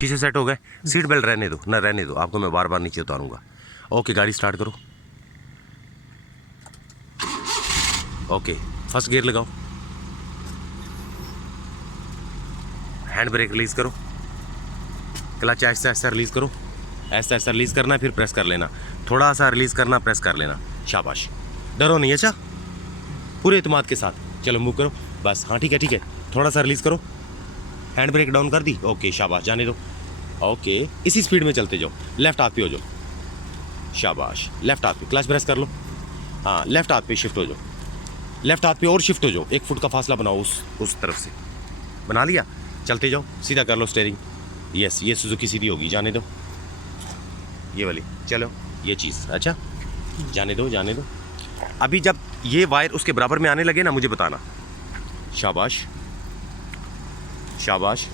पीछे सेट हो गए। सीट बेल्ट रहने दो ना, रहने दो, आपको मैं बार बार नीचे उतारूंगा। ओके, गाड़ी स्टार्ट करो। ओके, फर्स्ट गियर लगाओ, हैंड ब्रेक रिलीज करो, क्लच आहिस्ता आहिस्ता रिलीज करो, ऐसा ऐसा रिलीज करना है, फिर प्रेस कर लेना, थोड़ा सा रिलीज करना, प्रेस कर लेना, शाबाश। डरो नहीं, अच्छा, पूरे इत्मीनान के साथ। चलो मूव करो, बस, हाँ ठीक है ठीक है, थोड़ा सा रिलीज करो, हैंड ब्रेक डाउन कर दी, ओके शाबाश, जाने दो। ओके, इसी स्पीड में चलते जाओ, लेफ्ट हाथ पे हो जाओ, शाबाश, लेफ्ट हाथ पे क्लच प्रेस कर लो, हाँ लेफ्ट हाथ पे शिफ्ट हो जाओ, लेफ्ट हाथ पे और शिफ्ट हो जाओ, 1 फुट का फासला बनाओ उस तरफ से, बना लिया, चलते जाओ, सीधा कर लो स्टीयरिंग, यस, ये सुजुकी सीधी होगी, जाने दो, ये वाली, चलो ये चीज़, अच्छा जाने दो जाने दो। अभी जब ये वायर उसके बराबर में आने लगे ना, मुझे बताना, शाबाश शाबाश,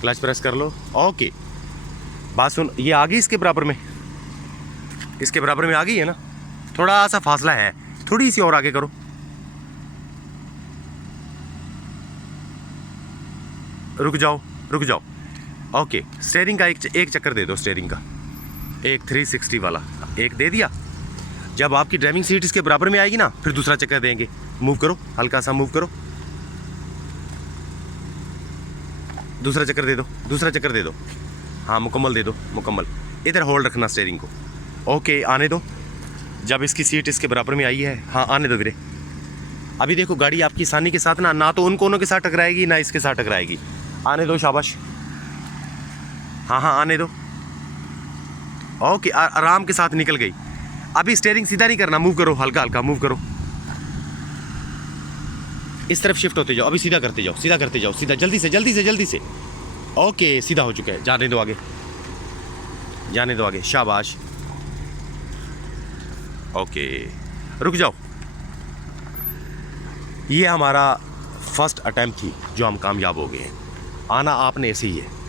क्लच प्रेस कर लो, ओके। बात सुन, ये आ गई इसके बराबर में, इसके बराबर में आ गई है ना, थोड़ा सा फासला है, थोड़ी सी और आगे करो, रुक जाओ रुक जाओ, ओके। स्टीयरिंग का एक चक्कर दे दो, स्टीयरिंग का एक 360 वाला एक दे दिया। जब आपकी ड्राइविंग सीट इसके बराबर में आएगी ना, फिर दूसरा चक्कर देंगे, मूव करो, हल्का सा मूव करो, दूसरा चक्कर दे दो, दूसरा चक्कर दे दो, हाँ मुकम्मल दे दो, मुकम्मल। इधर होल्ड रखना स्टीयरिंग को, ओके, आने दो। जब इसकी सीट इसके बराबर में आई है, हाँ आने दो वीरे। अभी देखो गाड़ी आपकी आसानी के साथ ना तो उन कोनों के साथ टकराएगी, ना इसके साथ टकराएगी, आने दो, शाबाश, हाँ हाँ आने दो, ओके, आराम के साथ निकल गई। अभी स्टीयरिंग सीधा नहीं करना, मूव करो, हल्का हल्का मूव करो, इस तरफ शिफ्ट होते जाओ, अभी सीधा करते जाओ, सीधा करते जाओ, सीधा, जल्दी से जल्दी से जल्दी से, ओके, सीधा हो चुका है, जाने दो आगे, जाने दो आगे, शाबाश, ओके, रुक जाओ। ये हमारा फर्स्ट अटेम्प्ट थी जो हम कामयाब हो गए हैं। आना आपने ऐसे ही है।